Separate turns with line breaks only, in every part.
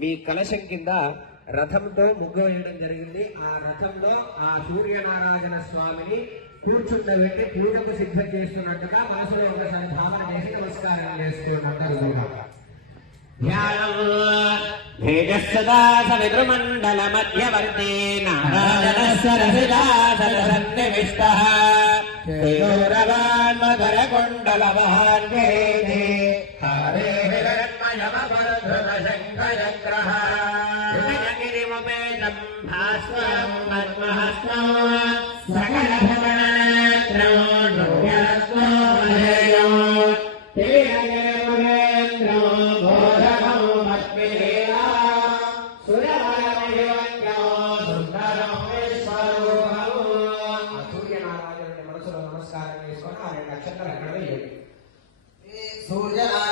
మీ కలశం కింద రథంతో ముగ్గు వేయడం జరిగింది ఆ రథంలో ఆ సూర్యనారాయణ స్వామిని కూర్చుండబెట్టి పూజకు సిద్ధం చేస్తున్నట్టుగా వాసులు ఒకసారి భావన చేసి నమస్కారం చేస్తున్నట్టు సవితృమండల మధ్యవర్తి నారాయణ సరసిదాసన్నివిష్ట కొండల హరే यमपरधृतशङ्खचक्रः हृदयगिरिमुपेदम् भास्वरम् पद्महस्तो सकलभवनत्रयोड्रव्यरत्नो महेयो तेरये पुरेन्द्रो बोधमौ पद्मिरेला सुरवरमहिवक्रो सुन्दरमौ विश्वरूपमौ सूर्यनारायणस्य मनसुर नमस्कारणे स्वनारायण नक्षत्र गणवे सूर्यनारायण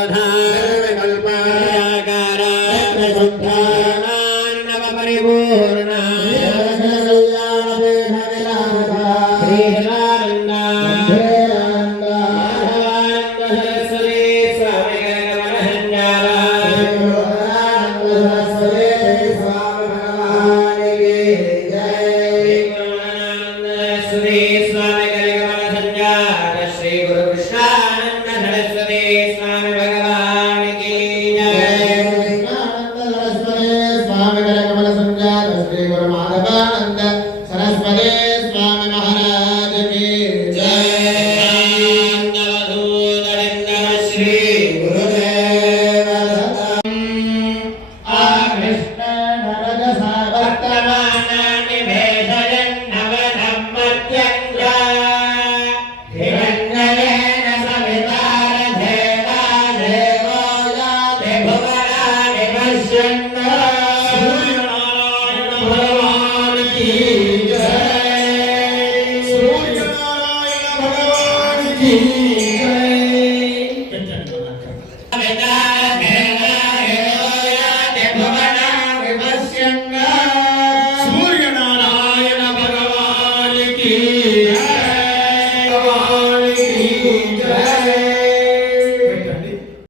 Senhor.